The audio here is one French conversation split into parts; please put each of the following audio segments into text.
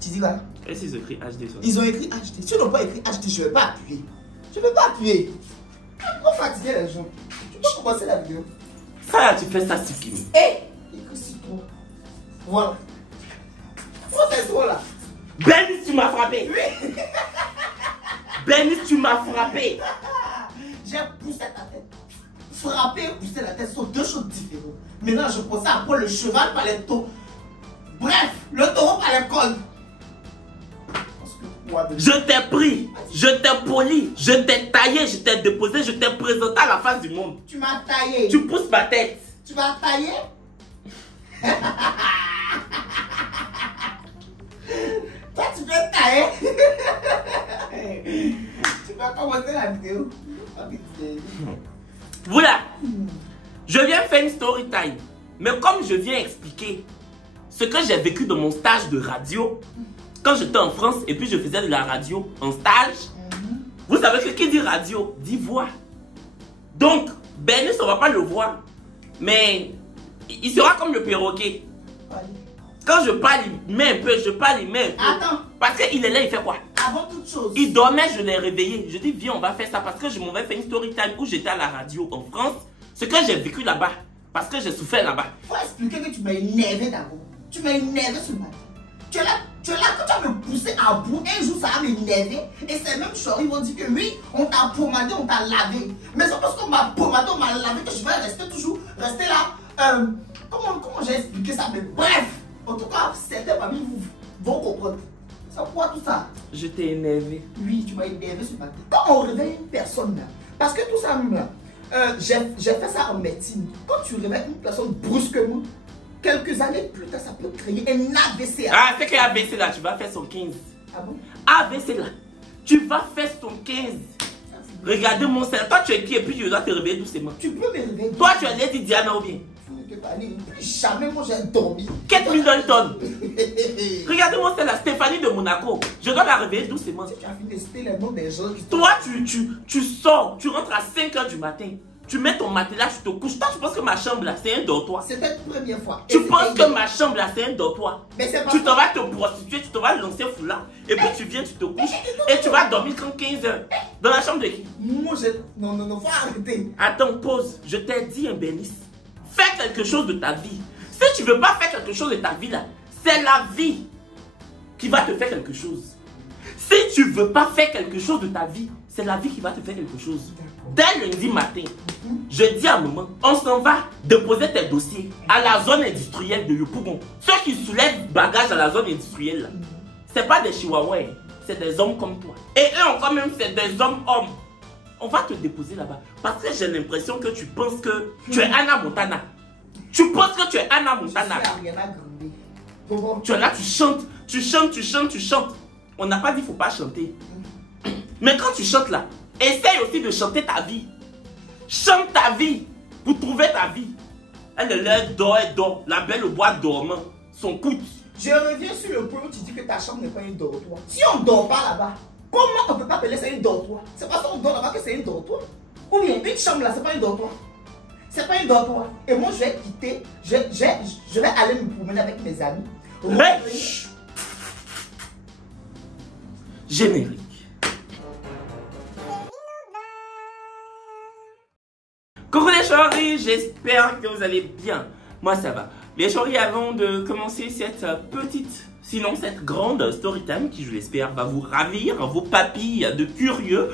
Tu dis quoi? Est-ce qu'ils ont écrit HD sur Ils ont écrit HD. Si ils n'ont pas écrit HD, je ne vais pas appuyer. Je ne vais pas appuyer. Pourquoi fatiguer les gens? Tu peux commencer la vidéo. ça là, tu fais ça sur qui? Hé, écris sur toi. Voilà. Pourquoi c'est toi là? Bernice, tu m'as frappé. Oui. Bernice, tu m'as frappé. J'ai poussé ta tête. Frapper et pousser la tête sont deux choses différentes. Maintenant, je pensais à prendre le cheval par les taureaux. Bref, le taureau par les cornes. Je t'ai pris, je t'ai poli, je t'ai taillé, je t'ai déposé, je t'ai présenté à la face du monde. Tu m'as taillé. Tu pousses ma tête. Tu m'as taillé. Toi, tu peux tailler. Tu vas commencer la vidéo. Voilà. Je viens faire une story time. Mais comme je viens expliquer ce que j'ai vécu dans mon stage de radio, quand j'étais en France et puis je faisais de la radio en stage, vous savez que qui dit radio dit voix. Donc, Bernice, on ne va pas le voir, mais il sera comme le perroquet. Quand je parle, il met un peu, je parle, il met un peu. Attends. Parce qu'il est là, il fait quoi? Avant toute chose. Il dormait, je l'ai réveillé. Je dis, viens, on va faire ça parce que je m'en vais faire une story time où j'étais à la radio en France. Ce que j'ai vécu là-bas, parce que j'ai souffert là-bas. Faut expliquer que tu m'as énervé d'abord. Tu m'as énervé ce matin. Tu es là que tu vas me pousser à bout. Un jour, ça va m'énerver. Et ces mêmes choses, ils vont dire que oui, on t'a pomadé, on t'a lavé. Mais c'est parce qu'on m'a pomadé, on m'a lavé que je vais rester là. Comment j'ai expliqué ça? Mais bref, en tout cas, certains parmi vous vont comprendre. C'est quoi tout ça? Je t'ai énervé. Oui, tu m'as énervé ce matin. Quand on réveille une personne là, parce que tout ça même là, j'ai fait ça en médecine. Quand tu réveilles une personne brusquement, quelques années plus tard, ça peut créer un AVC. Ah, c'est que AVC là, tu vas faire son 15. Ah bon? AVC là, tu vas faire son 15. Regardez mon cerveau. Toi, tu es qui et puis tu dois te réveiller doucement. Tu peux me réveiller. Toi, tu es Lady Diana ou bien? Jamais moi j'ai dormi. Kate Middleton. Regardez mon cerveau là, Stéphanie de Monaco. Je dois la réveiller doucement. Si tu as fini de citer les noms des gens. Toi, tu sors, tu rentres à 5 h du matin. Tu mets ton matelas, tu te couches. Toi, tu penses que ma chambre là, c'est un dortoir? C'était la première fois. Tu penses que ma chambre là, c'est un dortoir? Tu te vas te prostituer, tu te vas lancer foulard. Et puis tu viens, tu te couches. Et tu vas dormir quand 15 h. Dans la chambre de qui? Moi, non, faut arrêter. Attends, pause. Je t'ai dit, un Bernice. Fais quelque chose de ta vie. Si tu veux pas faire quelque chose de ta vie là, c'est la vie qui va te faire quelque chose. Si tu veux pas faire quelque chose de ta vie, c'est la vie qui va te faire quelque chose. Dès lundi matin, je dis à maman, on s'en va déposer tes dossiers à la zone industrielle de Yopougon. Ceux qui soulèvent bagages à la zone industrielle là, c'est pas des chihuahuas, c'est des hommes comme toi. Et eux quand même, c'est des hommes. On va te déposer là-bas. Parce que j'ai l'impression que tu penses que tu es Anna Montana. Tu penses que tu es Anna Montana. Tu es là, tu chantes, tu chantes, tu chantes, tu chantes. On n'a pas dit qu'il ne faut pas chanter. Mais quand tu chantes là, essaye aussi de chanter ta vie. Chante ta vie pour trouver ta vie. Elle est là, elle dort. La belle au bois dormant. Son coude. Je reviens sur le point où tu dis que ta chambre n'est pas une dortoir. Si on ne dort pas là-bas, comment on ne peut pas appeler ça une dortoir? C'est parce qu'on dort là-bas que c'est une dortoir. Ou bien une chambre là, c'est pas une dortoir. C'est pas une dortoir. Et moi, je vais quitter. Je vais aller me promener avec mes amis. Mais... Générique. Coucou les choris, j'espère que vous allez bien. Moi ça va. Les choris, avant de commencer cette petite, sinon cette grande story time qui je l'espère va vous ravir, vos papilles de curieux,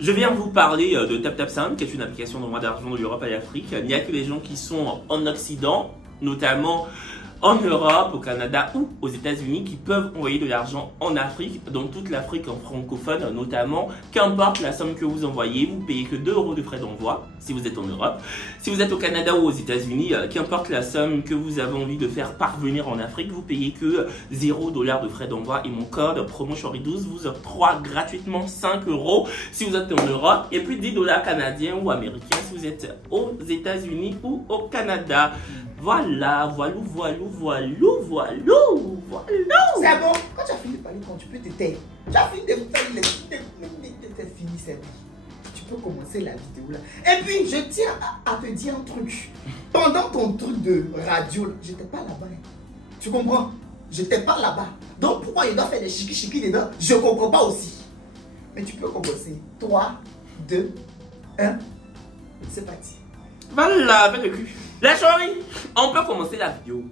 je viens vous parler de TapTapSound qui est une application d'envoi d'argent de l'Europe à l'Afrique. Il n'y a que les gens qui sont en Occident, notamment en Europe, au Canada ou aux États-Unis qui peuvent envoyer de l'argent en Afrique, dans toute l'Afrique en francophone notamment. Qu'importe la somme que vous envoyez, vous payez que 2 € de frais d'envoi si vous êtes en Europe. Si vous êtes au Canada ou aux États-Unis, qu'importe la somme que vous avez envie de faire parvenir en Afrique, vous payez que 0 $ de frais d'envoi et mon code PROMOCHORI12 vous octroie gratuitement 5 € si vous êtes en Europe et puis 10 $ canadiens ou américains si vous êtes aux États-Unis ou au Canada. Voilà, voilou. C'est bon. Quand tu as fini de parler, quand tu peux te taire. Tu as fini de faire fini, c'est bon. Tu peux commencer la vidéo là. Et puis, je tiens à te dire un truc. Pendant ton truc de radio, j'étais pas là-bas. Tu comprends? Je t'aime pas là-bas. Donc pourquoi il doit faire des chiqui-chiqui dedans? Je comprends pas aussi. Mais tu peux commencer. 3, 2, 1. C'est parti. Voilà, avec le cul. La chérie, on peut commencer la vidéo.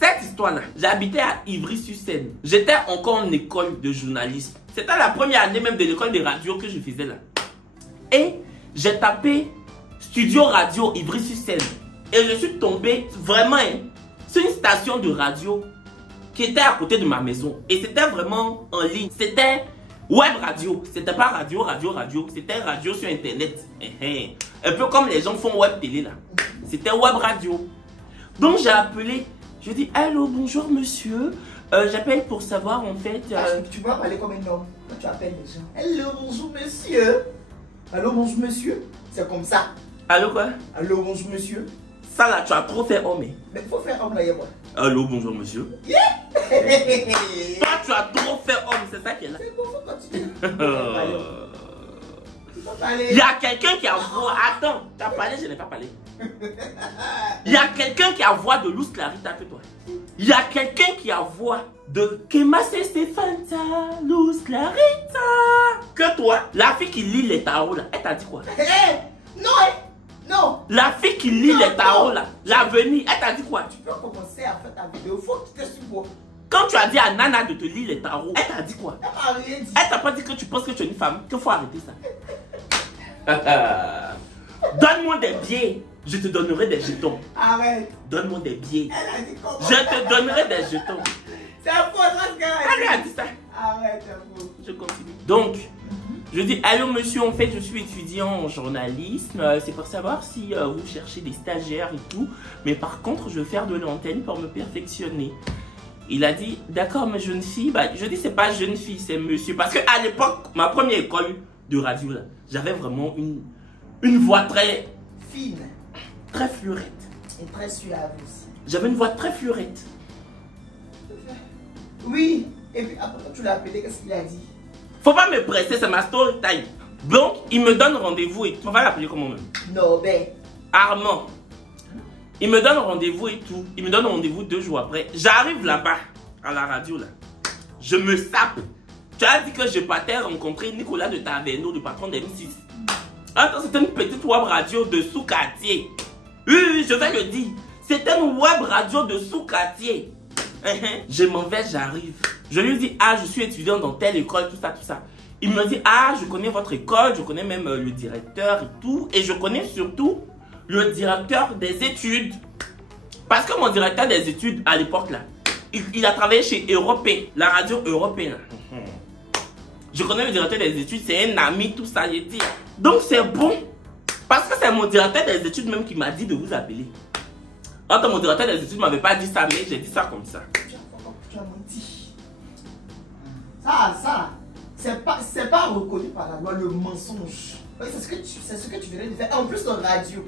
Cette histoire-là, j'habitais à Ivry-sur-Seine. J'étais encore en école de journalisme. C'était la première année même de l'école de radio que je faisais là. Et j'ai tapé Studio Radio Ivry-sur-Seine. Et je suis tombé vraiment sur une station de radio qui était à côté de ma maison. Et c'était vraiment en ligne. C'était web radio. C'était pas radio. C'était radio sur internet. Un peu comme les gens font web télé là. C'était web radio. Donc j'ai appelé. Je dis allô, bonjour monsieur. J'appelle pour savoir en fait. Tu vas parler comme un homme quand tu appelles les gens. Allô, bonjour monsieur. Allô, bonjour monsieur. C'est comme ça. Allô quoi? Allô, bonjour monsieur. Ça là, tu as trop fait homme. Mais il faut faire homme là, y'a quoi? Allô, bonjour monsieur. Yeah. Toi, tu as trop fait homme, c'est ça qui est là. C'est bon, faut continuer. Il y a quelqu'un qui a voix. Attends, tu as parlé, je n'ai pas parlé. Il y a quelqu'un qui a voix de Luz Clarita que toi. Il y a quelqu'un qui a voix de Kema Stefanta, Luz Clarita que toi. La fille qui lit les tarots là, elle t'a dit quoi? Non, non. La fille qui lit les tarots là, l'avenir, elle t'a dit quoi? Tu peux commencer à faire ta vidéo, faut que tu te suives. Quand tu as dit à Nana de te lire les tarots, elle t'a dit quoi? Elle m'a rien dit. Elle t'a pas dit que tu penses que tu es une femme, qu'il faut arrêter ça. Donne-moi des billets, je te donnerai des jetons. Arrête. Donne-moi des billets. Elle a dit comment? Je te donnerai des jetons. C'est un faux, ce gars. Elle a dit ça. Arrête, c'est un faux. Je continue. Donc, je dis, allô monsieur, en fait, je suis étudiant en journalisme. C'est pour savoir si vous cherchez des stagiaires et tout. Mais par contre, je veux faire de l'antenne pour me perfectionner. Il a dit, d'accord, mais jeune fille. Bah, je dis, c'est pas jeune fille, c'est monsieur. Parce qu'à l'époque, ma première école de radio, là, j'avais vraiment une voix très fine, très fleurette. Et très suave aussi. J'avais une voix très fleurette. Oui, et puis après, quand tu l'as appelé, qu'est-ce qu'il a dit? Faut pas me presser, c'est ma story time. Donc, il me donne rendez-vous et tout. On va l'appeler comment même? Non, ben. Armand. Il me donne rendez-vous et tout. Il me donne rendez-vous 2 jours après. J'arrive là-bas, à la radio là. Je me sape. Tu as dit que je partais rencontrer Nicolas de Taverneau, le patron d'M6. Attends, c'était une petite web radio de sous-quartier. Oui, je vais le dire. C'était une web radio de sous-quartier. Je m'en vais, j'arrive. Je lui dis, ah, je suis étudiant dans telle école, tout ça, tout ça. Il me dit, ah, je connais votre école, je connais même le directeur et tout. Et je connais surtout le directeur des études. Parce que mon directeur des études, à l'époque, là, il a travaillé chez Europé, la radio européenne. Je connais le directeur des études, c'est un ami, tout ça, j'ai dit. Donc c'est bon. Parce que c'est mon directeur des études même qui m'a dit de vous appeler. Attends, mon directeur des études ne m'avait pas dit ça, mais j'ai dit ça comme ça. Tu as menti. Ça, c'est pas reconnu par la loi, le mensonge. Oui, c'est ce que tu venais de faire. En plus, en radio.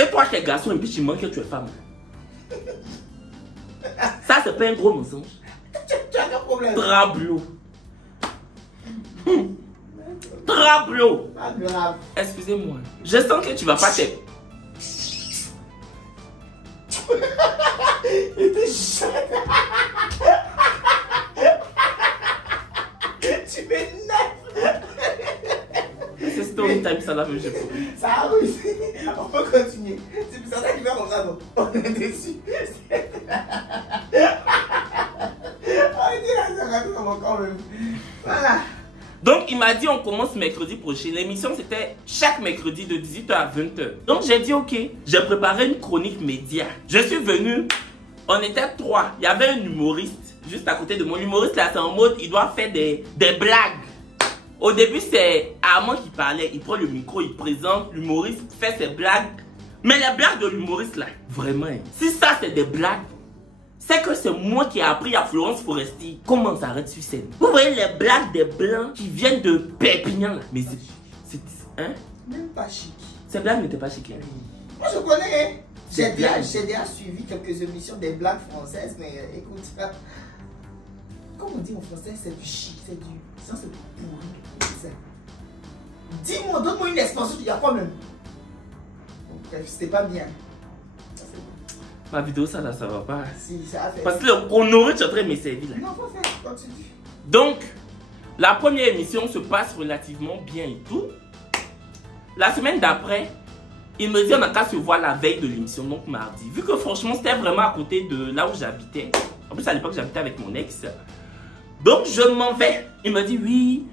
Et toi, t'es garçon, et puis tu manques que tu es femme. Ça, c'est pas un gros mensonge. Tu as quel problème? Trablo. Trablo. Pas grave. Excusez-moi. Je sens que tu vas pas te... Il était jeune. Tu m'énerves. C'est story time, ça là, mais je peux. Ça a réussi. On peut continuer. C'est pour ça qu'il fait comme ça, donc. On est déçus. Voilà. Donc il m'a dit on commence mercredi prochain. L'émission c'était chaque mercredi de 18h à 20h. Donc j'ai dit ok. J'ai préparé une chronique média. Je suis venu. On était 3. Il y avait un humoriste juste à côté de moi. L'humoriste là c'est en mode il doit faire des blagues. Au début c'est Armand qui parlait. Il prend le micro, il présente. L'humoriste fait ses blagues. Mais les blagues de l'humoriste là, vraiment, si ça c'est des blagues, c'est que c'est moi qui ai appris à Florence Foresti comment on s'arrête sur scène. Vous voyez les blagues des blancs qui viennent de Perpignan là. Mais c'est hein? Même pas chic. Ces blagues n'étaient pas chic. Moi je connais. J'ai déjà suivi quelques émissions des blagues françaises, mais écoute, comme on dit en français, c'est du chic, c'est du... Ça c'est pourri. Dis-moi, donne-moi une expansion, il y a quoi même? Bref, c'était pas bien. Ma vidéo, ça là, ça va pas. Si, ça a fait. Parce que qu'on aurait, tu es en train de me servir là. Non, faut faire, continue. Donc, la première émission se passe relativement bien et tout. La semaine d'après, il me dit on a qu'à se voir la veille de l'émission, donc mardi. Vu que franchement, c'était vraiment à côté de là où j'habitais. En plus, à l'époque, j'habitais avec mon ex. Donc, je m'en vais. Il me dit oui.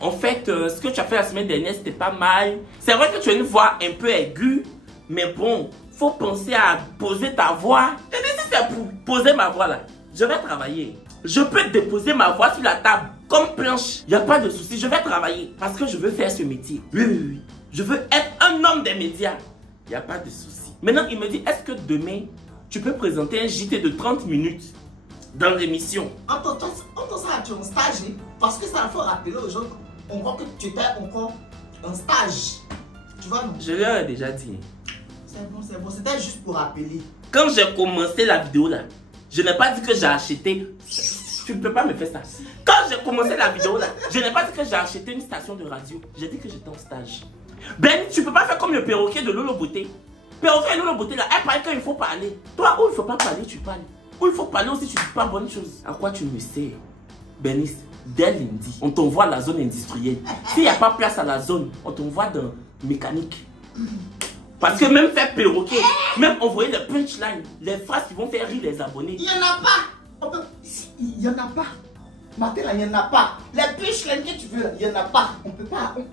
En fait, ce que tu as fait la semaine dernière, c'était pas mal. C'est vrai que tu as une voix un peu aiguë. Mais bon, faut penser à poser ta voix. Je dis si c'est pour poser ma voix là, je vais travailler. Je peux déposer ma voix sur la table comme planche. Il n'y a pas de souci, je vais travailler. Parce que je veux faire ce métier. Oui, oui, oui. Je veux être un homme des médias. Il n'y a pas de souci. Maintenant, il me dit, est-ce que demain, tu peux présenter un JT de 30 minutes dans l'émission? En ton ça, tu es en stage, hein? Parce que ça, il faut rappeler aux gens encore que tu étais encore en stage. Tu vois, non? Je leur ai déjà dit. C'est bon, c'était juste pour rappeler. Quand j'ai commencé la vidéo là, je n'ai pas dit que j'ai acheté. Tu ne peux pas me faire ça. Quand j'ai commencé la vidéo là, je n'ai pas dit que j'ai acheté une station de radio. J'ai dit que j'étais en stage. Ben, tu peux pas faire comme le perroquet de Lolo Beauté. Perroquet et Lolo Beauté là, elle parle quand il faut parler. Toi, où il ne faut pas parler, tu parles. Où il faut parler aussi, tu dis pas bonne chose. À quoi tu me sais, Bernice? Dès lundi, on t'envoie à la zone industrielle. S'il n'y a pas place à la zone, on t'envoie dans mécanique. Parce que même faire perroquet, même envoyer les punchlines, les phrases qui vont faire rire les abonnés. Il n'y en a pas. Il n'y en a pas. Matin là, il n'y en a pas. Les punchlines que tu veux là, il n'y en a pas.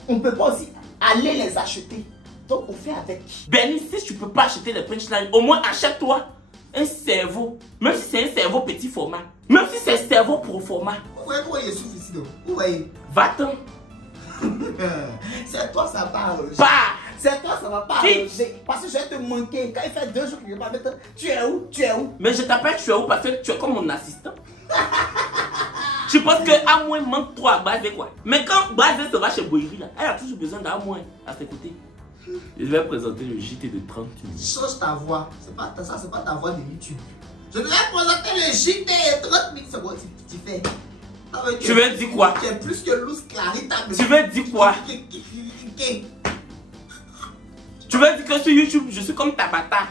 On peut pas aussi aller les acheter. Donc on fait avec. Bernice, si tu peux pas acheter les punchlines, au moins achète-toi un cerveau. Même si c'est un cerveau petit format. Même si c'est un cerveau pro format. Vous voyez comment il est suffisant? Vous voyez? Va-t'en. C'est toi, ça va arranger. Pas. C'est toi, ça va pas arranger. Parce que je vais te manquer. Quand il fait 2 jours que je ne vais pas mettre. Tu es où? Tu es où? Mais je t'appelle tu es où parce que tu es comme mon assistant. Je pense qu'à moins manque 3 à Basé quoi. Mais quand Basé se va chez Boiri là, elle a toujours besoin d'à moins à ses côtés. Je vais présenter le JT de 30 minutes. Change ta voix. Ça, c'est pas ta voix de YouTube. Je vais présenter le JT de 30 minutes. C'est quoi tu fais? Tu veux dire quoi? Tu es plus que Luz Clarita. Tu veux dire quoi? Tu veux dire que sur YouTube, je suis comme Tabata.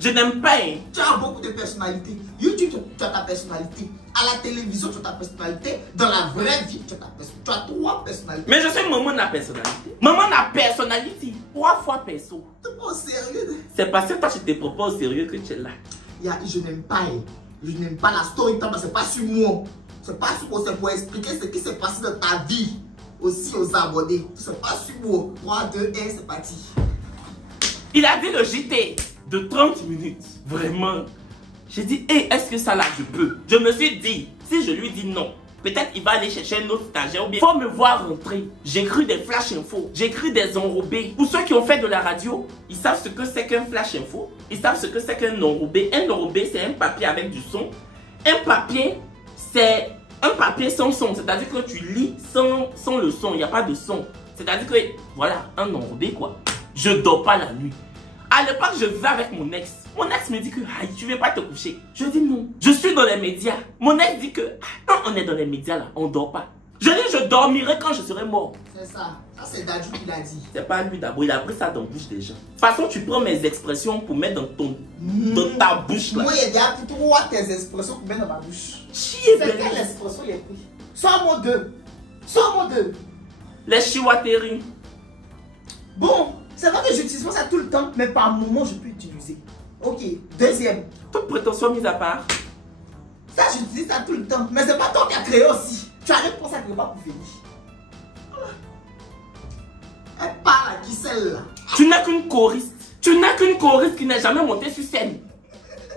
Je n'aime pas. Hein. Tu as beaucoup de personnalités. YouTube, tu as ta personnalité. À la télévision, tu as ta personnalité. Dans la vraie vie, tu as ta personnalité. Tu as 3 personnalités. Mais je suis maman de la personnalité. Maman de la personnalité. 3 fois perso. Tu es pas au sérieux. C'est parce que toi, tu te prends pas au sérieux que tu es là. Je n'aime pas. Je n'aime pas la story. C'est pas sur moi. C'est pas sur moi. C'est pour expliquer ce qui s'est passé dans ta vie. Aussi aux abonnés. C'est pas sur moi. 3, 2, 1, c'est parti. Il a dit le JT de 30 minutes. Vraiment. J'ai dit, hey, est-ce que ça là, je peux? Je me suis dit, si je lui dis non, peut-être il va aller chercher un autre stagiaire ou bien faut me voir rentrer. J'écris des flash infos, j'écris des enrobés. Pour ceux qui ont fait de la radio, ils savent ce que c'est qu'un flash info. Ils savent ce que c'est qu'un enrobé. Un enrobé, c'est un papier avec du son. Un papier, c'est un papier sans son. C'est-à-dire que tu lis sans le son, il n'y a pas de son. C'est-à-dire que, voilà, un enrobé quoi. Je dors pas la nuit. À l'époque, je vivais avec mon ex. Mon ex me dit que tu ne veux pas te coucher. Je dis non. Je suis dans les médias. Mon ex dit que quand on est dans les médias là, on ne dort pas. Je dis je dormirai quand je serai mort. C'est ça. Ça c'est Dadju qui l'a dit. C'est pas lui d'abord. Il a pris ça dans la bouche des gens. De toute façon, tu prends mes expressions pour mettre dans ta bouche là. Moi, il y a déjà pris 3 tes expressions pour mettre dans ma bouche. Chier, c'est quelle expression il a pris? Sors-moi 2. Sors-moi 2. Les chihuateries. Bon. C'est vrai que j'utilise pas ça tout le temps, mais par moment je peux utiliser. Ok, deuxième. Toute prétention mise à part. Ça j'utilise ça tout le temps, mais c'est pas toi qui as créé aussi. Tu arrêtes pour ça que pas pour finir. Elle parle à qui celle-là? Tu n'es qu'une choriste. Tu n'es qu'une choriste qui n'est jamais montée sur scène.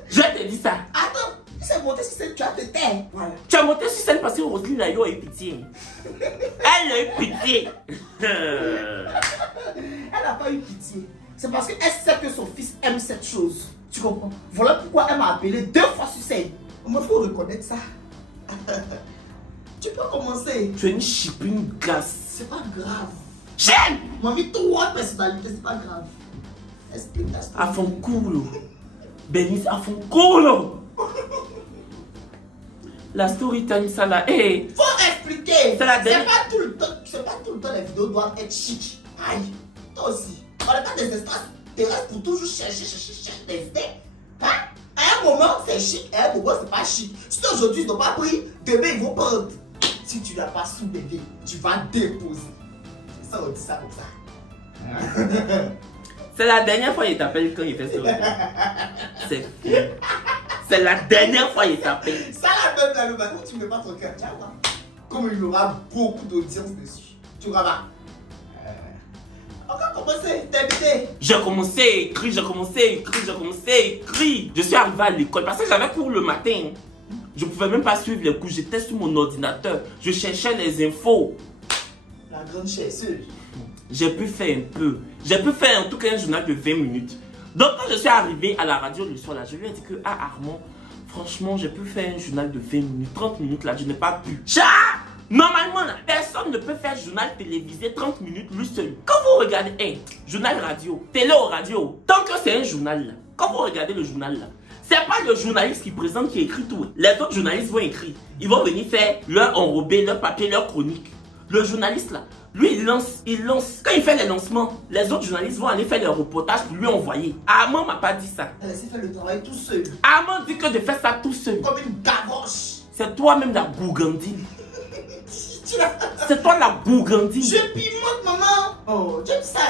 Je te dis ça. Attends, si c'est monté sur scène, tu as te taire. Voilà. Tu as monté sur scène parce que Roselyne a eu pitié. Elle a eu pitié. Elle n'a pas eu pitié. C'est parce qu'elle sait que son fils aime cette chose. Tu comprends? Voilà pourquoi elle m'a appelé 2 fois sur scène. Il faut reconnaître ça. Tu peux commencer. Tu es une chipine gasse. C'est pas grave. J'aime. Moi, j'ai 3 personnalités, c'est pas grave. Explique ta story. A fond culo. Bernice, a fond culo. La story time, ça là. Hey. Faut expliquer. C'est la C'est pas tout le temps les vidéos doivent être chic. Aïe. Toi aussi. On n'est pas des espaces terrestres pour toujours chercher des idées. Hein? un moment, c'est chic, et à un moment, c'est pas chic. Si aujourd'hui, ils n'ont pas pris, demain, ils vont prendre. Si tu n'as pas sous bébé, tu vas déposer. C'est ça, on dit ça comme ça. C'est la dernière fois qu'il t'appelle quand il fait ça. C'est fou. C'est la dernière fois qu'il t'appelle. Ça, la même, la même, tu ne mets pas ton cœur. Tiens, voir. Comme il y aura beaucoup d'audience dessus. Tu vois pas. On va commencer, t'inviter. J'ai commencé à écrire, Je suis arrivé à l'école parce que j'avais cours le matin. Je pouvais même pas suivre les cours, j'étais sur mon ordinateur. Je cherchais les infos. La grande chercheuse. J'ai pu faire un peu. J'ai pu faire en tout cas un journal de 20 minutes. Donc quand je suis arrivé à la radio le soir là, je lui ai dit que Armand, franchement, j'ai pu faire un journal de 20 minutes, 30 minutes là, je n'ai pas pu. Normalement, là, personne ne peut faire journal télévisé 30 minutes lui seul. Quand vous regardez journal radio, télé ou radio, tant que c'est un journal là, quand vous regardez le journal là, c'est pas le journaliste qui présente qui écrit tout. Les autres journalistes vont écrire. Ils vont venir faire leur enrobé, leur papier, leur chronique. Le journaliste là, lui il lance. Quand il fait les lancements, les autres journalistes vont aller faire leur reportage pour lui envoyer. Armand m'a pas dit ça. Elle a laissé faire le travail tout seul. Armand dit que de faire ça tout seul. Comme une gavroche. C'est toi-même la gourgandine. C'est toi la gourgandine. Je pimente, maman. Oh, j'aime ça.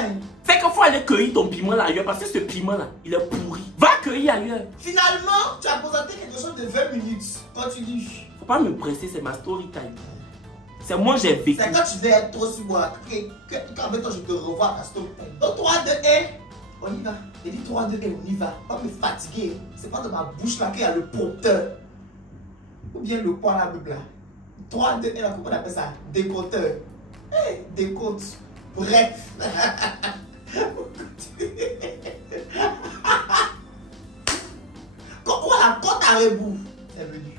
C'est qu'il faut aller cueillir ton piment là ailleurs parce que ce piment là, il est pourri. Va cueillir ailleurs. Finalement, tu as présenté quelque chose de 20 minutes. Continue. Faut pas me presser, c'est ma story time. C'est moi j'ai vécu. C'est quand tu veux être trop sur moi qu'avec toi je te revois à ta story time. Donc 3, 2, 1, on y va. J'ai dit 3, 2, 1, on y va. Pas me fatiguer. C'est pas dans ma bouche là qu'il y a le prompteur. Ou bien le quoi là, là. 3, 2, 1, comment on appelle ça? Décompteur. Décompte. Bref. Voilà, quand t'as rebou, c'est venu.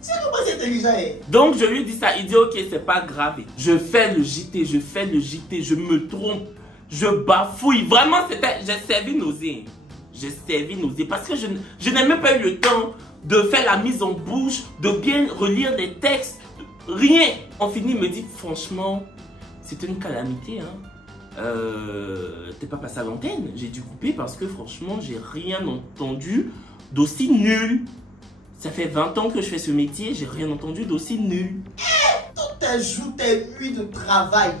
C'est comment c'est intelligent. Donc je lui dis ça, il dit ok, c'est pas grave. Je fais le JT, je me trompe, je bafouille. Vraiment, j'ai servi nausée. J'ai servi nausée parce que je n'ai même pas eu le temps de faire la mise en bouche, de bien relire les textes. Rien. On finit, il me dit franchement, c'est une calamité. Hein. T'es pas passé à l'antenne. J'ai dû couper parce que franchement, j'ai rien entendu d'aussi nul. Ça fait 20 ans que je fais ce métier, j'ai rien entendu d'aussi nul. Toutes tes jours, tes nuits de travail.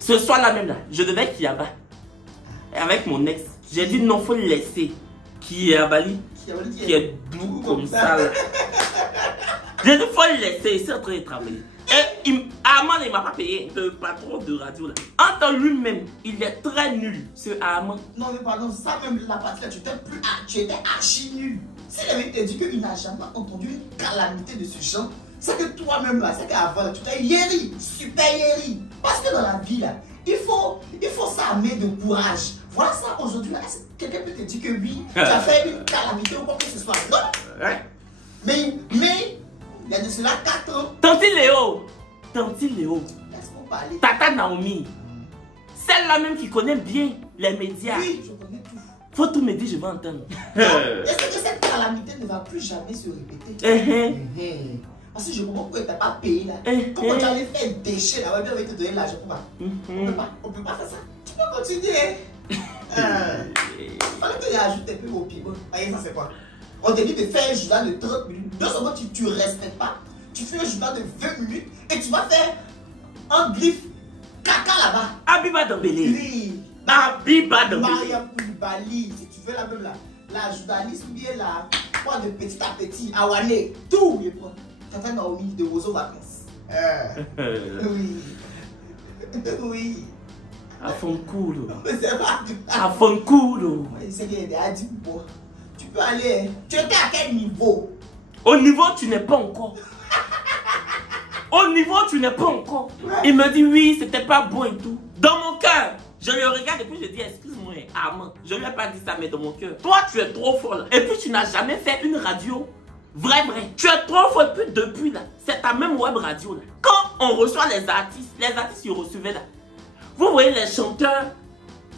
Ce soir là même là, je devais être là-bas. Avec mon ex. J'ai dit non, faut le laisser. Qui est à Bali. Qui est doux comme ça. J'ai dit faut le laisser, il est en train de travailler. Et Armand il m'a pas payé, le patron de radio là. En lui-même, il est très nul, ce Armand. Non mais pardon, ça même la partie là, tu étais archi nul. Si le mec t'a dit qu'il n'a jamais entendu une calamité de ce genre, c'est que toi-même là, c'est qu'avant tu t'es yéri, super yéri. Parce que dans la vie là, il faut s'armer de courage. Voilà ça aujourd'hui là, quelqu'un peut te dire que oui, tu as fait une calamité ou quoi que ce soit. Non. Ouais. Mais, il y a de cela 4 ans. Tanti Léo. Laisse-moi parler. Tata Naomi. Celle-là même qui connaît bien les médias. Oui, je connais tout. Faut tout me dire, je vais entendre. Est-ce que cette calamité ne va plus jamais se répéter? Parce que je comprends pourquoi tu n'as pas payé là. Comment tu allais faire des déchets là? On va te donner l'argent pour pas. On peut pas faire ça. Tu peux continuer. Il fallait que tu ajoutes un peu au piment. Voyez, ça c'est quoi? On te dit de faire un journal de 30 minutes. Non seulement tu ne respectes pas, tu fais un journal de 20 minutes et tu vas faire un glyphe caca là-bas. Abiba Dembélé. Oui. Abiba Dembélé. Maria Koulibaly, si tu veux la même là. La journaliste ou bien la quoi de petit à petit, Awane, tout les points. Tata Naomi de Roseau Vacances. Oui. Oui. À fond cool. C'est pas du À fond cool. C'est qu'il y a des bon. Tu peux aller. Tu étais à quel niveau? Au niveau, tu n'es pas encore. Au niveau, tu n'es pas encore. Il me dit oui, c'était pas bon et tout. Dans mon cœur, je le regarde et puis je dis excuse-moi, Armand. Je lui ai pas dit ça, mais dans mon cœur. Toi, tu es trop fort là. Et puis tu n'as jamais fait une radio. Vrai. Tu es trop fort depuis là. C'est ta même web radio là. Quand on reçoit les artistes ils recevaient là. Vous voyez les chanteurs.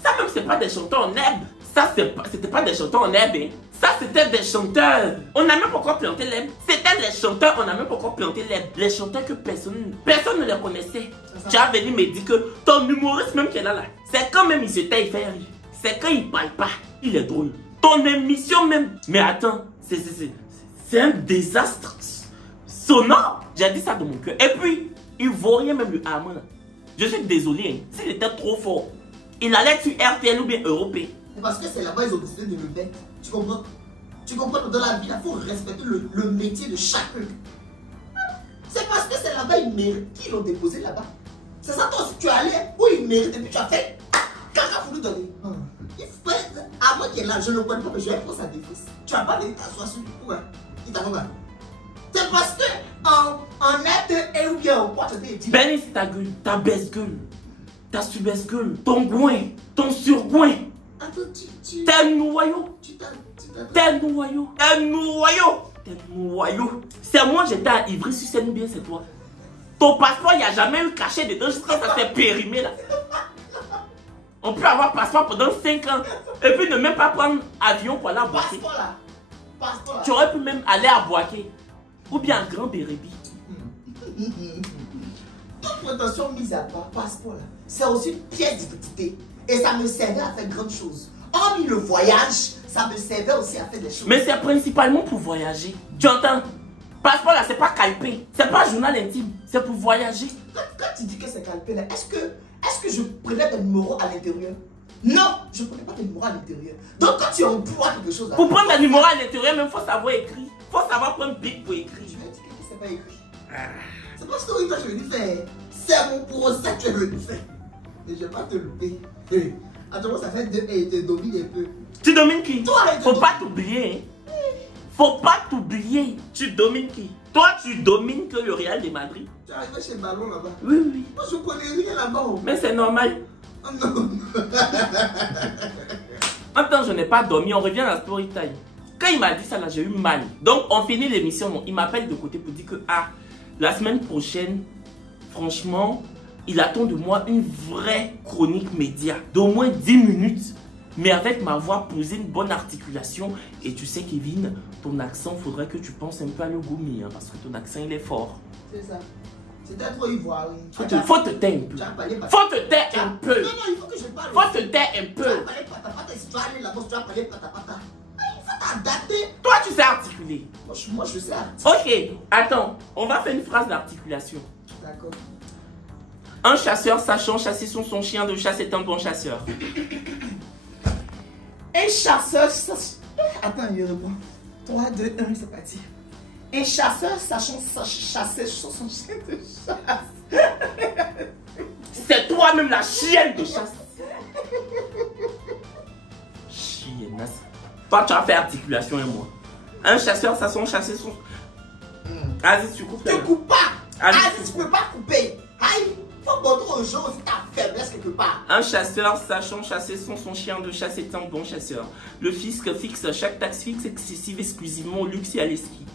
Ça même c'est pas des chanteurs en herbe. Ça c'était pas des chanteurs en herbe. Hein. Ça c'était des chanteurs. On n'a même pas encore planté l'herbe. C'était les chanteurs, on n'a même pas encore planté l'herbe. Les chanteurs que personne ne les connaissait. Tu as venu me dire que ton humoriste même qui est là, c'est quand même il se tait, il fait rire. C'est quand il parle pas, il est drôle. Ton émission même. Mais attends, c'est un désastre sonore. J'ai dit ça de mon cœur. Et puis, il vaut rien même le Armand là. Je suis désolé, hein. S'il était trop fort, il allait sur RTL ou bien Europé. Parce que c'est là-bas ils ont décidé de le mettre. Tu comprends? Tu comprends? Dans la vie, il faut respecter le métier de chacun. C'est parce que c'est là-bas, ils méritent qu'ils l'ont déposé là-bas. C'est ça, toi, si tu es allé où ils méritent et puis tu as fait caca pour lui donner. Il faut, avant qu'il est là, je ne le connais pas, mais je vais prendre sa défense. Tu n'as pas de t'asseoir sur lui. Ouais. Il t'a pas. C'est parce que en net et ou bien au quoi tu t'es dit. Benny, c'est ta gueule, ta baisse gueule, ta sub-baisse gueule, ton goin, ton surgoin. Attends, T'es un noyau. T'es un noyau. Un noyau. T'es un noyau. C'est moi, j'étais à Ivry sur scène ou bien c'est toi. Ton passeport, il n'y a jamais eu caché dedans jusqu'à ça s'est périmé là. On peut avoir passeport pendant 5 ans et puis ne même pas prendre avion pour aller à Boaké. Passeport là. Passeport là. Tu aurais pu même aller à Boaké ou bien à Grand Bérébi. Toute prétention mise à part, passeport là, c'est aussi une pièce d'identité. Et ça me servait à faire grandes choses. Hormis le voyage, ça me servait aussi à faire des choses. Mais c'est principalement pour voyager. Tu entends? Passeport là, c'est pas calpé. C'est pas journal intime. C'est pour voyager. Quand tu dis que c'est calpé là, est-ce que je prenais des numéros à l'intérieur? Non, je ne prenais pas des numéros à l'intérieur. Donc quand tu emploies quelque chose là. Pour prendre des numéros à l'intérieur, même faut savoir écrire. Faut savoir prendre bic pour écrire. Je vais dire que c'est pas écrit. C'est parce que oui, toi je vais lui faire. C'est mon procès que tu veux lui faire. Mais je vais pas te louper. Attends, ça fait 2 et te domine un peu. Tu domines qui? Toi, faut pas t'oublier. Hein? Faut pas t'oublier. Tu domines qui? Toi, tu domines que le Real de Madrid. Tu es arrivé chez Ballon là-bas. Oui, oui. Moi, je connais rien là-bas. Mais c'est normal. Oh non. Attends, je n'ai pas dormi. On revient à la story time. Quand il m'a dit ça, là, j'ai eu mal. Donc, on finit l'émission. Il m'appelle de côté pour dire que, la semaine prochaine, franchement, il attend de moi une vraie chronique média d'au moins 10 minutes, mais avec ma voix posée, une bonne articulation. Et tu sais, Kevin, ton accent, faudrait que tu penses un peu à l'Ogoumi, hein, parce que ton accent, il est fort. C'est ça. C'était trop ivoirien. Faut te taire un peu. Faut te taire un peu. Non, il faut que je parle. Faut te taire un peu. Tu vas parler patapata. Si tu vas aller là-bas, tu vas parler patapata. Il faut t'adapter. Toi, tu sais articuler. Moi, je sais articuler. Ok, attends. On va faire une phrase d'articulation. D'accord. Un chasseur sachant chasser son chien de chasse est un bon chasseur. Un chasseur... Attends, il répond. 3, 2, 1, c'est parti. Un chasseur sachant chasser son chien de chasse. C'est toi-même la chienne de chasse. Chiennasse. Toi, tu as fait articulation et moi. Un chasseur sachant chasser son... Aziz, tu coupes. Tu coupes pas. Aziz, tu peux pas couper. Aïe. Faut montrer aux gens aussi ta faiblesse quelque part. Un chasseur sachant chasser son chien de chasse est un bon chasseur. Le fisc fixe chaque taxe fixe excessive exclusivement au luxe et à l'esquisse.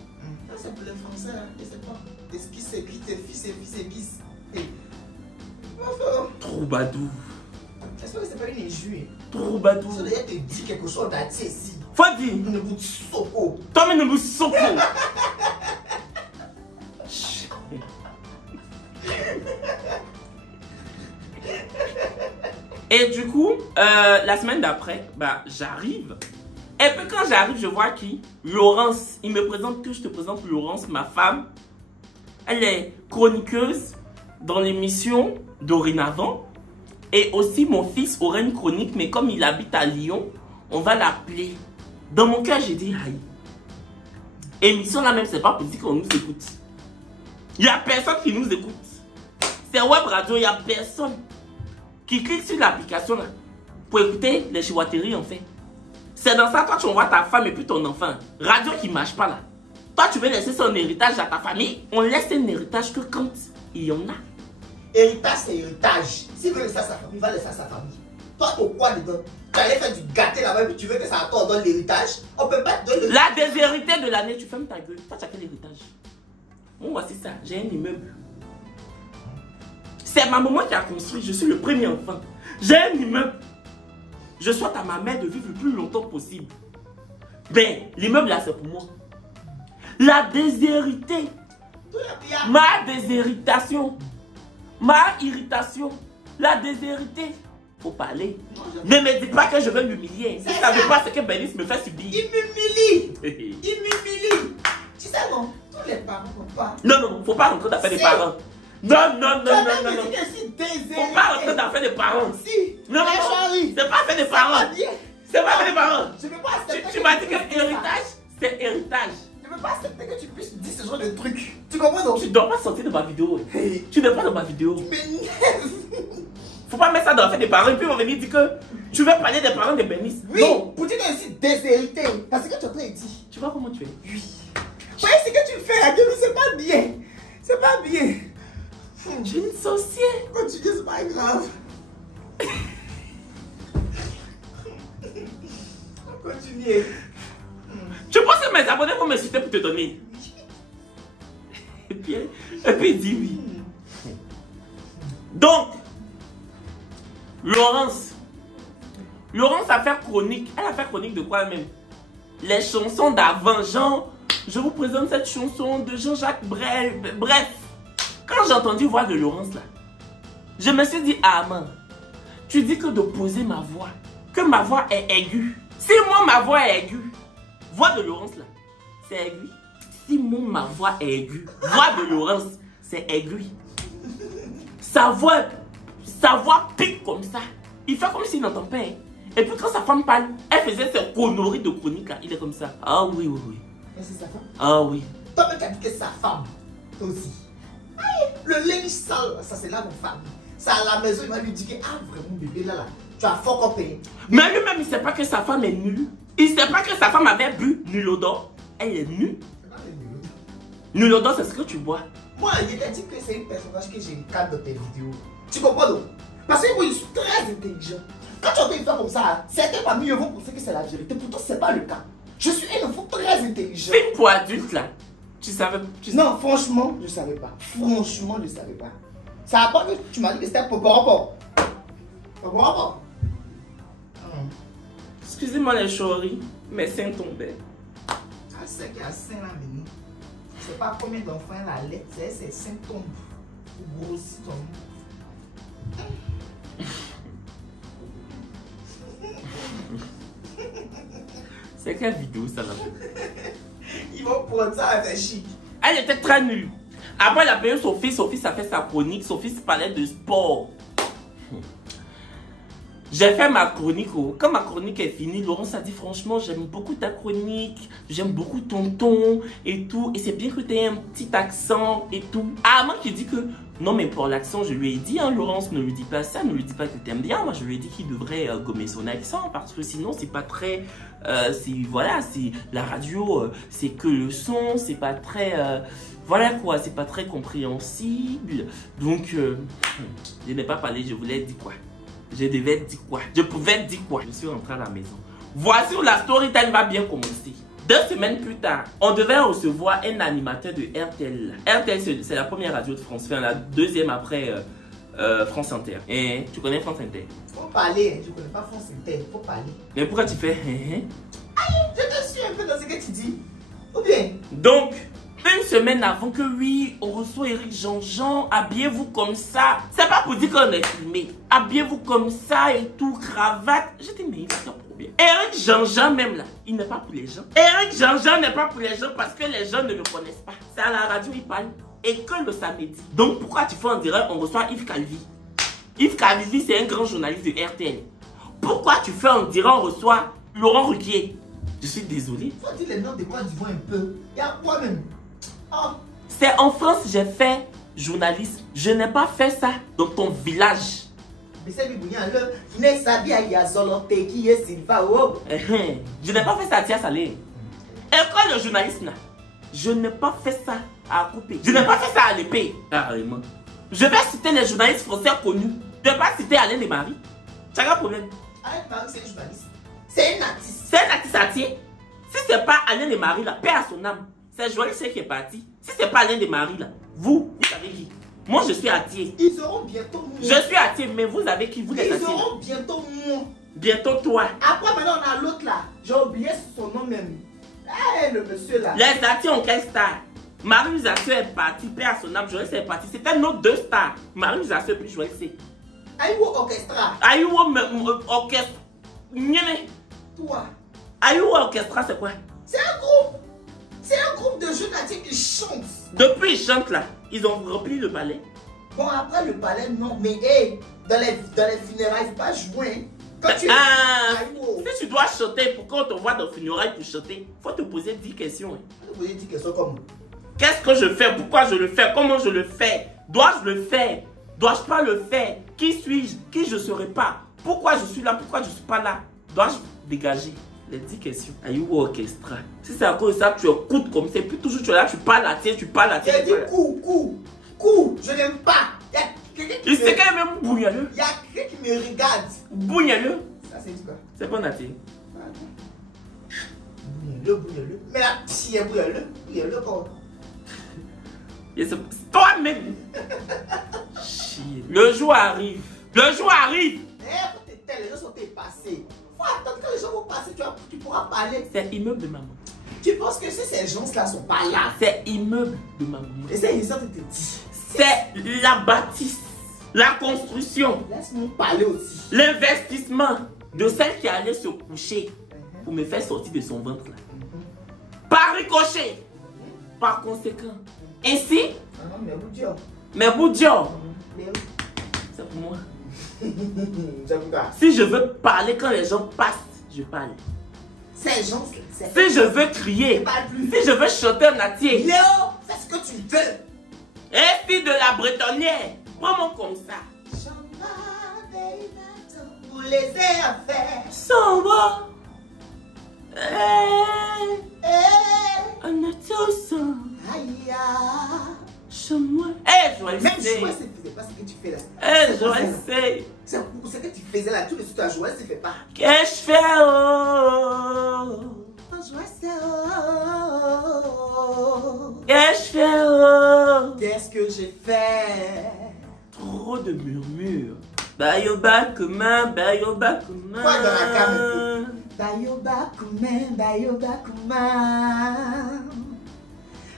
Ça c'est pour les Français, hein. Je sais pas. Esquisse, c'est qui, tes fils, esquisse. Troubadour. J'espère que c'est pas une injure. Troubadour. Ça doit te dire quelque chose d'à dire ici. Faut dire. Ne vous soko. Toi, mais ne vous soko. Et du coup, la semaine d'après, j'arrive. Et puis quand j'arrive, je vois qui? Laurence. Il me présente que je te présente Laurence, ma femme. Elle est chroniqueuse dans l'émission Dorénavant. Et aussi mon fils aurait une chronique, mais comme il habite à Lyon, on va l'appeler. Dans mon cœur, j'ai dit, aïe. Émission là même, c'est pas possible qu'on nous écoute. Il n'y a personne qui nous écoute. C'est web radio, il n'y a personne qui clique sur l'application là pour écouter les chihuateries en fait. C'est dans ça, toi tu envoies ta femme et puis ton enfant. Radio qui ne marche pas là. Toi tu veux laisser son héritage à ta famille. On laisse un héritage que quand il y en a. Héritage c'est héritage. S'il veut laisser à sa famille, il va laisser à sa famille. Toi t'as quoi dedans? Tu allais faire du gâté là-bas et puis tu veux que ça t'en donne l'héritage. On peut pas te donner la déshéritée de l'année, tu fermes ta gueule. Toi tu as quel héritage? Bon voici ça, j'ai un immeuble. C'est ma maman qui a construit, je suis le premier enfant. J'ai un immeuble. Je souhaite à ma mère de vivre le plus longtemps possible. Ben, l'immeuble là c'est pour moi. La déshérité. Ma déshéritation. Ma irritation. La déshérité. Faut parler. Non, ne me dis pas que je veux m'humilier. Si tu ne savais pas ce que Bernice me fait subir. Il m'humilie. Il m'humilie. Tu sais, non, tous les parents ne vont pas. Non, non, faut pas rentrer dans l'affaire des parents. Non, non, non, non, non, non. Faut pas rentrer dans l'affaire des parents. Si. Non, non, non. C'est pas affaire des parents. C'est pas affaire des parents. Je ne veux pas accepter. Tu m'as dit que héritage, c'est héritage. Je ne veux pas accepter que tu puisses dire ce genre de trucs. Tu comprends donc? Tu dois pas sortir de ma vidéo. Hey. Tu n'es pas dans ma vidéo. Tu m'énerves. Faut pas mettre ça dans l'affaire des parents et puis on va venir dire que tu veux parler des parents de Bernice. Oui, non. pour dire que je suis déshérité. Parce que tu es en train de dire. Tu vois comment tu es? Oui. Oui, ce que tu fais à Guémy, c'est pas bien. C'est pas bien. Tu es une sorcière. Continue, c'est pas grave. Continue. Tu penses que mes abonnés vont m'insulter pour te donner? Et puis il dit oui. Donc, Laurence a fait chronique. Elle a fait chronique de quoi même? Les chansons d'avant. Genre, je vous présente cette chanson de Jean-Jacques Brel. Bref, quand j'ai entendu voix de Laurence là, je me suis dit, ah man, tu dis que de poser ma voix, que ma voix est aiguë. Si moi ma voix est aiguë, voix de Laurence là, c'est aigu. Si moi ma voix est aiguë, voix de Laurence, c'est aigu. Sa voix pique comme ça. Il fait comme s'il n'entend pas. Hein. Et puis quand sa femme parle, elle faisait ses conneries de chronique là. Il est comme ça. Ah oui, oui, oui. Mais c'est sa femme? Ah oui. Toi, tu as dit que c'est sa femme. Toi aussi. Aïe, le linge sale, ça c'est là mon femme. Ça à la maison, il va lui dire que, ah vraiment bébé là, tu as fort compris. Mais lui-même, il ne sait pas que sa femme est nulle. Il ne sait pas que sa femme avait bu Nulodor. Elle est nulle. Nulodor, c'est ce que tu bois. Moi, il t'a dit que c'est un personnage que j'ai cadre dans tes vidéos. Tu comprends donc? Parce que moi, je suis très intelligent. Quand tu entends une femme comme ça, certains parmi eux vont penser que c'est la vérité. Pourtant, ce n'est pas le cas. Je suis un enfant très intelligent. Film pour adultes là. Tu savais. Non, franchement, je ne savais pas. Franchement, je ne savais pas. Ça a pas que tu m'as dit que c'était pour rapport. Pour rapport. Excusez-moi les choris, mes seins tombaient. Ah, c'est qu'il y a 5 là, mais non. Je ne sais pas combien d'enfants elle allait. C'est 5 tombes. Ou grossi ton. C'est quelle vidéo ça là? Ils vont prendre ça avec chic. Elle était très nulle. Après, elle a payé Sophie. Sophie, ça fait sa chronique. Sophie se parlait de sport. J'ai fait ma chronique. Quand ma chronique est finie, Laurence a dit franchement, j'aime beaucoup ta chronique. J'aime beaucoup ton ton et tout. Et c'est bien que tu aies un petit accent et tout. Ah, moi qui dis que non, mais pour l'accent, je lui ai dit, hein, Laurence, ne lui dis pas ça. Ne lui dis pas que tu aimes bien. Moi, je lui ai dit qu'il devrait gommer son accent parce que sinon, c'est pas très. Voilà, c'est la radio, c'est que le son, c'est pas très. Voilà quoi, c'est pas très compréhensible. Donc, je n'ai pas parlé, je voulais dire quoi. Je devais dire quoi. Je pouvais dire quoi. Je suis rentré à la maison. Voici où la story time va bien commencer. 2 semaines plus tard, on devait recevoir un animateur de RTL. RTL, c'est la première radio de France, enfin, la deuxième après France Inter. Et tu connais France Inter? Faut parler, je connais pas France Inter, faut parler. Mais pourquoi tu fais Aïe, je te suis un peu dans ce que tu dis. Ou bien? Donc, une semaine avant que oui, on reçoit Eric Jean-Jean, habillez-vous comme ça. C'est pas pour dire qu'on est filmé. Habillez-vous comme ça et tout, cravate. Je dis, mais il y a un problème. Eric Jean-Jean même là, il n'est pas pour les gens. Eric Jean-Jean n'est pas pour les gens parce que les gens ne le connaissent pas. C'est à la radio, il parle. Et que le samedi. Donc pourquoi tu fais en direct, on reçoit Yves Calvi? Yves Calvi, c'est un grand journaliste de RTL. Pourquoi tu fais en direct, on reçoit Laurent Ruquier? Je suis désolé. Faut dire les noms de Côte d'Ivoire un peu. Il y a quoi même? Oh. C'est en France j'ai fait journaliste. Je n'ai pas fait ça dans ton village. Mais c'est lui, il n'est pas bien, il y a Zolonté qui est Silva. Je n'ai pas fait ça à Tia Salé. École de journalisme là. Je n'ai pas fait ça à couper. Je n'ai pas fait ça à l'épée. Carrément. Je vais citer les journalistes français connus. Je ne vais pas citer Alain Desmaris. Tu as un problème? Alain Desmaris, c'est un journaliste. C'est un artiste. C'est un artiste à Thiers. Si ce n'est pas Alain Desmaris là, paix à son âme. C'est journaliste qui est parti. Si ce n'est pas Alain Desmaris là, vous savez qui? Moi je suis à Thiers. Ils auront bientôt moi. Je suis à Thiers, mais vous avez qui? Vous êtes à Thiers. Ils auront bientôt moi. Bientôt toi. Après maintenant on a l'autre là. J'ai oublié son nom même. Eh, le monsieur là. Les artistes ont quelle star? Marie-Louise Asseur est partie, paix à son âme, Joël est parti. C'était nos 2 stars. Marie-Louise Asseur puis Joël C. Aïwo Orchestra. Aïwo Orchestra. Nyene. Toi. Aïwo Orchestra, c'est quoi? C'est un groupe. C'est un groupe de jeunes natives qui chantent. Depuis ils chantent là, ils ont rempli le palais. Bon, après le palais, non. Mais hey, dans les funérailles, il faut pas jouer. Quand tu si tu dois chanter, pourquoi on te voit dans le funérailles pour chanter? Faut te poser 10 questions. Faut te poser 10 questions comme... Qu'est-ce que je fais? Pourquoi je le fais? Comment je le fais? Dois-je le faire? Dois-je pas le faire? Qui suis-je? Qui je serai pas? Pourquoi je suis là? Pourquoi je suis pas là? Dois-je dégager les 10 questions? Aïwo Orchestra. Si c'est à cause de ça que tu écoutes comme c'est, puis toujours tu es là, tu parles la tienne, tu parles la tienne. J'ai dit coup, je n'aime pas. Il sait quand même bougnaleux. Il y a quelqu'un qui me regarde. Bougnaleux. Ça c'est quoi? C'est pas natif. Bougnaleux. Mais là, si est bougnaleux quoi? Toi-même. Le jour arrive. Le jour arrive. Les gens sont dépassés. Faut attendre que les gens vont passer, tu pourras parler. C'est immeuble de maman. Tu penses que si ces gens-là sont pas là? C'est immeuble de maman. Et c'est une sorte de te dit. C'est la bâtisse, la construction. Laisse-moi parler aussi. L'investissement de celle qui allait se coucher pour me faire sortir de son ventre là. Par ricochet. Par conséquent. Ainsi. Mais Boudior. C'est pour moi. Si je veux parler quand les gens passent, je parle. Ces gens, si je veux crier, si je veux chanter en atier. Léo, fais ce que tu veux. Et fille de la bretonnière, prends-moi comme ça. Pour les affaires. S'en va. On est tous aïe. Chez moi. Je vais même essayer. jouer, c'est pas ce que tu fais là. Je vais essayer. C'est ce que tu faisais là, tout de suite à jouer, c'est fait pas. Qu'est-ce que je fais Qu'est-ce que je fais Qu'est-ce que j'ai fait? Trop de murmures. Bayoba comment, bayoba comment. Quoi dans la gamme? Bayoba comment.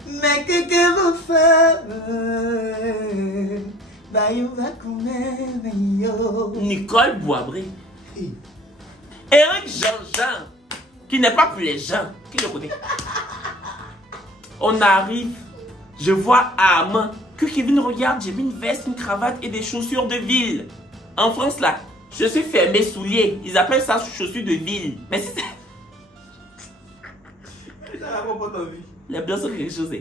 Mais que vous faites? Bayoba comment. Nicole Boisbré. Eric Jean-Jean. Qui n'est pas pour les gens. Qui le connaît? On arrive. Je vois Armand. Que Kevin regarde, j'ai mis une veste, une cravate et des chaussures de ville. En France là, je suis fermé souliers. Ils appellent ça chaussures de ville. Mais si c'est... Les blancs sont quelque chose.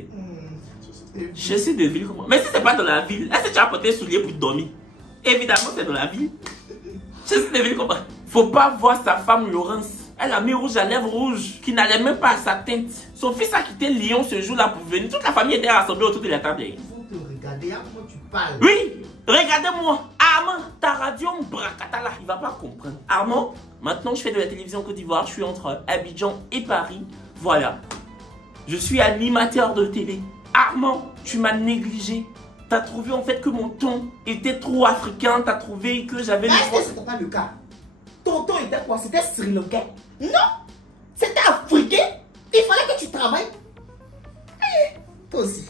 Je suis de ville comment? Mais si c'est pas dans la ville, est-ce que tu as porté des souliers pour dormir? Évidemment c'est dans la ville. Je suis de ville comment? Faut pas voir sa femme Laurence. Elle a mis rouge à lèvres rouges, qui n'allait même pas à sa teinte. Son fils a quitté Lyon ce jour-là pour venir. Toute la famille était rassemblée autour de la table. Il faut te regarder, comment tu parles. Oui, regardez-moi. Armand, ta radio Bracata là, il va pas comprendre. Armand, maintenant je fais de la télévision Côte d'Ivoire. Je suis entre Abidjan et Paris. Voilà. Je suis animateur de télé. Armand, tu m'as négligé. T'as trouvé en fait que mon ton était trop africain. T'as trouvé que j'avais... Est-ce que c'était pas le cas? Ton ton était quoi? C'était Sri Lankais? Non! C'était africain? Il fallait que tu travailles. Toi aussi.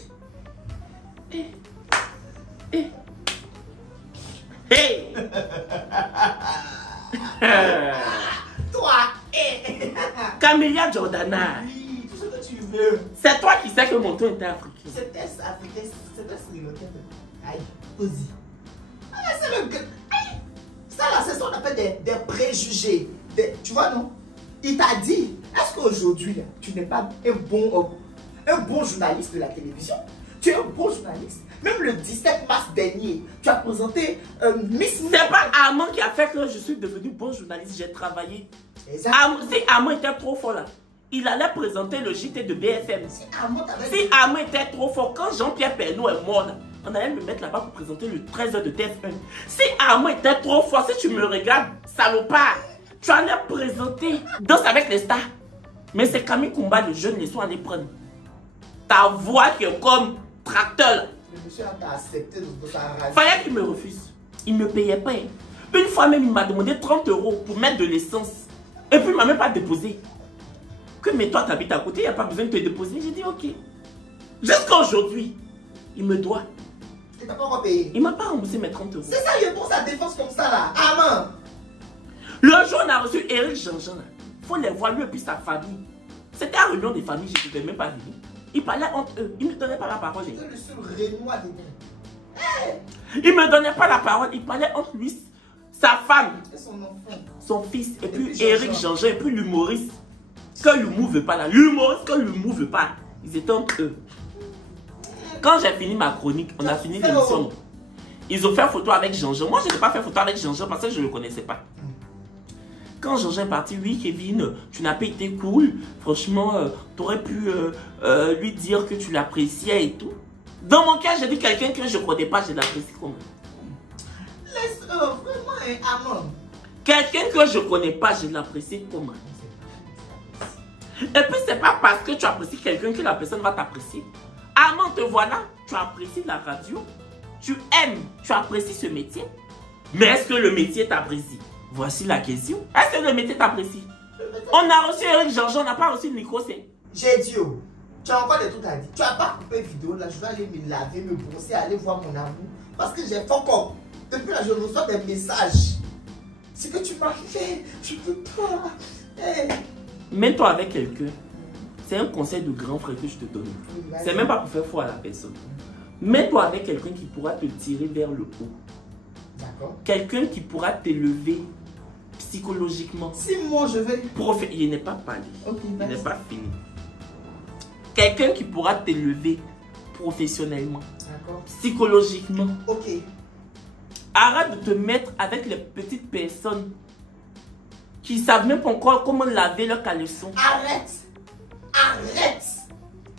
Hey! Toi! Camélia Jordana. Oui, tout ce que tu veux. C'est toi qui sais que mon ton était africain. C'était africain, c'était Sri Lankais. Aïe, vas-y. C'est le gars. Ça là, c'est ce qu'on appelle des préjugés. Tu vois, non? Il t'a dit, est-ce qu'aujourd'hui, tu n'es pas un bon journaliste de la télévision? Tu es un bon journaliste. Même le 17 mars dernier, tu as présenté Miss... C'est pas Armand qui a fait que je suis devenu bon journaliste. J'ai travaillé. Si Armand était trop fort là, il allait présenter le JT de BFM. Si Armand était trop fort, quand Jean-Pierre Pernaut est mort là, on allait me mettre là-bas pour présenter le 13h de TF1. Si Armand était trop fort, si tu me regardes, salopard, tu allais présenter Danse avec les stars. Mais c'est Camille Kumba, le jeune, les soins allés prendre. Ta voix qui est comme tracteur là. Le monsieur a accepté de sa radio. Fallait qu'il me refuse. Il ne me payait pas. Une fois même, il m'a demandé 30 € pour mettre de l'essence. Et puis il ne m'a même pas déposé. Que mais toi, tu habites à côté, il n'y a pas besoin de te déposer. J'ai dit ok. Jusqu'à aujourd'hui, il me doit. Tu n'as pas encore payé. Il m'a pas remboursé mes 30 euros. C'est ça, il est pour sa défense comme ça là. Amen. Le jour où on a reçu Eric Jean-Jean, il faut les voir lui et puis sa famille. C'était à réunion des familles, je ne devais même pas venir. Il parlait entre eux, il ne me donnait pas la parole. C'est le seul Rénois de nous. Il ne me donnait pas la parole, il parlait entre lui, sa femme, Et son enfant. son fils, et puis puis Eric Jean-Jean, et puis l'humoriste. Que l'humour ne veut pas là. L'humoriste, que l'humour ne veut pas. Ils étaient entre eux. Quand j'ai fini ma chronique, on a fini l'émission. Ils ont fait photo avec Jean-Jean. Moi, je n'ai pas fait photo avec Jean-Jean parce que je ne le connaissais pas. Quand Jean-Jean est parti, oui, Kevin, tu n'as pas été cool. Franchement, tu aurais pu lui dire que tu l'appréciais et tout. Dans mon cas, j'ai dit quelqu'un que je ne connais pas, je l'apprécie comment. Laisse vraiment un amour. Quelqu'un que je ne connais pas, je l'apprécie comment. Et puis, c'est pas parce que tu apprécies quelqu'un que la personne va t'apprécier. Amand, te voilà, tu apprécies la radio, tu aimes, tu apprécies ce métier. Mais est-ce que le métier t'apprécie? Voici la question. Est-ce que le métier t'apprécie? On a reçu Eric Jean-Jean, on n'a pas reçu le micro, c'est... J'ai dit, oh, tu as encore des trucs à dire. Tu n'as pas coupé vidéo, là, je vais aller me laver, me brosser, aller voir mon amour. Parce que j'ai fait encore. Depuis là, je reçois des messages. Ce que tu m'as fait, je peux pas. Hey. Mets-toi avec quelqu'un. C'est un conseil de grand frère que je te donne. C'est même pas pour faire foi à la personne. Mets-toi avec quelqu'un qui pourra te tirer vers le haut. D'accord. Quelqu'un qui pourra t'élever psychologiquement. Si moi je vais... Il n'est pas parlé. Okay, il n'est pas fini. Quelqu'un qui pourra t'élever professionnellement. Psychologiquement. Ok. Arrête de te mettre avec les petites personnes qui ne savent même pas encore comment laver leur caleçon. Arrête. Arrête.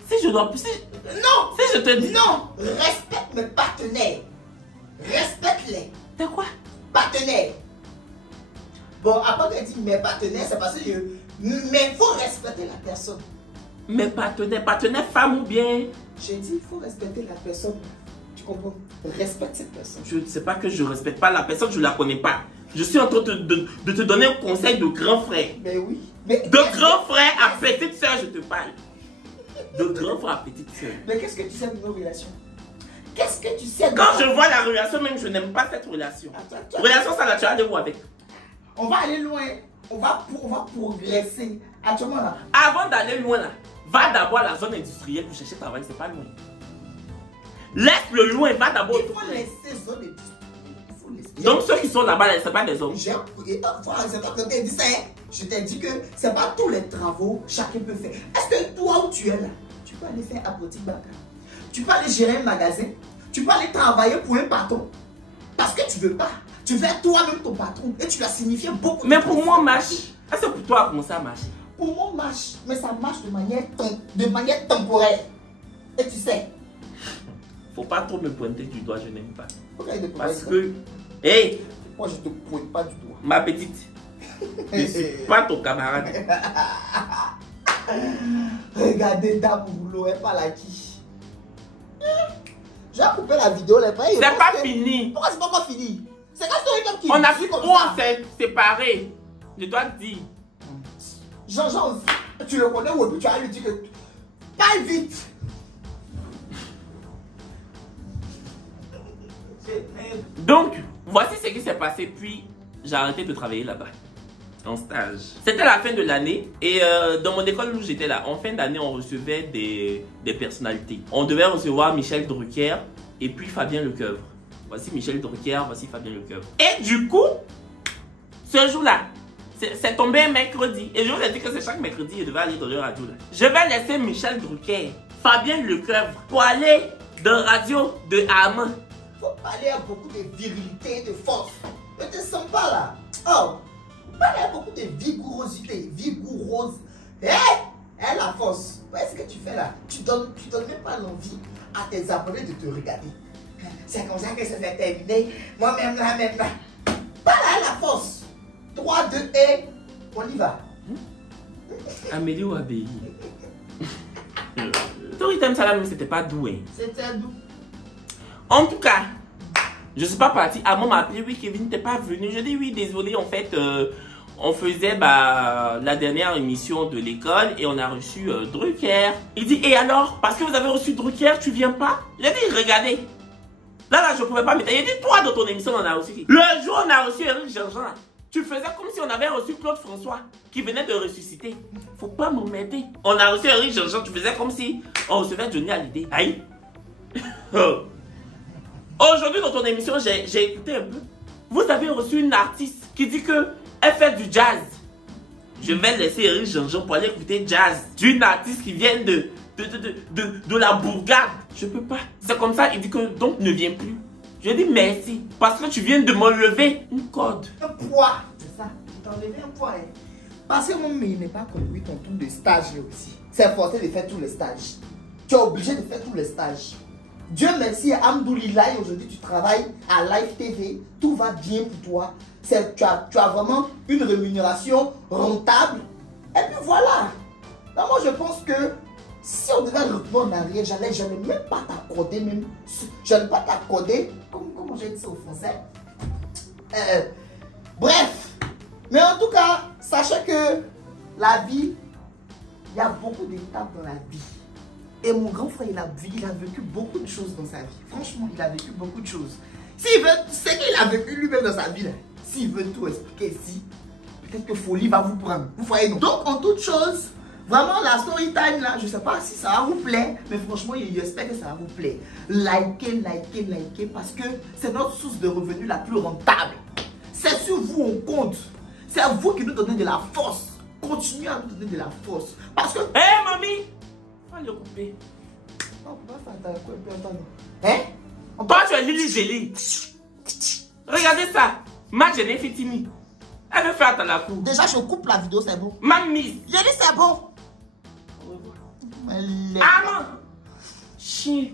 Si je dois... Non. Si je te dis... Non. Respecte mes partenaires. Respecte-les. C'est quoi? Partenaires. Bon, après tu dis mes partenaires, c'est parce que mais il faut respecter la personne. Mes partenaires femmes ou bien? J'ai dit, il faut respecter la personne. Tu comprends? Respecte cette personne. Je ne sais pas que je ne respecte pas la personne, je ne la connais pas. Je suis en train de te donner un conseil de grand frère. Mais oui. Mais de grand frère à petite soeur, je te parle. De grand frère à petite soeur. Mais qu'est-ce que tu sais de nos relations? Qu'est-ce que tu sais de... Quand je vois la relation, même je n'aime pas cette relation. Relation, ça tu as allez où avec? On va aller loin. On va progresser. Actuellement là. Avant d'aller loin là, va d'abord à la zone industrielle pour chercher travail, c'est pas loin. Laisse-le loin, va d'abord. Il faut laisser zone industrielle. Donc ceux qui sont là-bas, c'est pas des hommes. Je t'ai dit que c'est pas tous les travaux chacun peut faire. Est-ce que toi où tu es là, tu peux aller faire apothique bancaire? Tu peux aller gérer un magasin? Tu peux aller travailler pour un patron? Parce que tu veux pas. Tu veux être toi-même ton patron et tu l'as signifié beaucoup. Mais pour moi, marche. Est-ce que pour toi, comment ça marche? Pour moi, marche. Mais ça marche de manière temporaire. Et tu sais. Faut pas trop me pointer du doigt, je n'aime pas. Okay, parce que... Hey! Moi, je te pointe pas du doigt. Ma petite. Je ne suis pas ton camarade. Regardez Dame Boulot, elle parle à qui? J'ai coupé la vidéo, là. C'est pas fini. Pourquoi c'est pas encore fini? C'est quand c'est comme qui. On a vu qu'on s'est séparés. Je dois te dire. Jean-Jean aussi. Tu le connais ou tu vas lui dire que. Parle vite. Donc, voici ce qui s'est passé. Puis, j'ai arrêté de travailler là-bas. En stage. C'était la fin de l'année. Et dans mon école où j'étais là, en fin d'année, on recevait des personnalités. On devait recevoir Michel Drucker et puis Fabien Lecoeuvre. Voici Michel Drucker, voici Fabien Lecoeuvre. Et du coup, ce jour-là, c'est tombé un mercredi. Et je vous ai dit que c'est chaque mercredi, je devais aller dans le radio. Là. Je vais laisser Michel Drucker, Fabien Lecoeuvre pour aller dans la radio de Amand. Faut parler à beaucoup de virilité, de force. Ne te sens pas là. Oh, parler à beaucoup de vigourosité, vigourose. Hé, la force. Qu'est-ce que tu fais là? Tu donnes même pas l'envie à tes abonnés de te regarder. C'est comme ça que ça s'est terminé. Moi-même là, même là. Parle à la force. 3, 2, et on y va. Amélie ou Abéhi? Toritem Salam, c'était pas doux. Hein. C'était doux. En tout cas, je suis pas parti. Amand m'a appelé, oui, Kevin, t'es pas venu. Je dis oui, désolé, en fait, on faisait la dernière émission de l'école et on a reçu Drucker. Il dit, et alors, parce que vous avez reçu Drucker, tu viens pas? J'ai dit, regardez, Là, je ne pouvais pas m'éteindre. Il dit, toi, dans ton émission, on a reçu qui? Le jour où on a reçu Eric Jean-Jean, tu faisais comme si on avait reçu Claude François, qui venait de ressusciter. Faut pas m'emmerder. On a reçu Eric Jean-Jean, tu faisais comme si on recevait Johnny Hallyday. Aïe. Aujourd'hui, dans ton émission, j'ai écouté un peu. Vous avez reçu une artiste qui dit qu'elle fait du jazz. Je vais laisser Eric Jean-Jean pour aller écouter jazz d'une artiste qui vient de la bourgade. Je peux pas. C'est comme ça, il dit que donc ne viens plus. Je dis merci parce que tu viens de m'enlever une corde. Un poids, c'est ça. Tu t'as enlevé un poids. Hein. Parce que mon mari n'est pas compris ton tour de stage aussi. C'est forcé de faire tous les stages. Tu es obligé de faire tous les stages. Dieu merci, Alhamdoulilah, aujourd'hui tu travailles à Live TV, tout va bien pour toi. Tu as vraiment une rémunération rentable. Et puis voilà. Donc moi je pense que si on devait reprendre en arrière, j'allais même pas t'accorder, comment j'ai dit ça au français? Bref. Mais en tout cas, sachez que la vie, il y a beaucoup d'étapes dans la vie. Et mon grand frère, il a vécu beaucoup de choses dans sa vie. Franchement, il a vécu beaucoup de choses. S'il veut, c'est qu'il a vécu lui-même dans sa vie. S'il veut tout expliquer ici, peut-être que folie va vous prendre. Vous voyez, non? Donc, en toute chose, vraiment, la story time, là, je ne sais pas si ça va vous plaire, mais franchement, j'espère que ça va vous plaire. Likez, parce que c'est notre source de revenus la plus rentable. C'est sur vous, on compte. C'est à vous qui nous donnez de la force. Continuez à nous donner de la force. Parce que... Hé, mamie! Le couper. Non, on va faire quoi? Hein? Toi, tu es Lili Gélie. Regardez ça. Ma Jenny Fitimi. Elle veut faire à la cour. Déjà, je coupe la vidéo, c'est bon. Mamie. J'ai dit c'est bon. Ah non. Chien.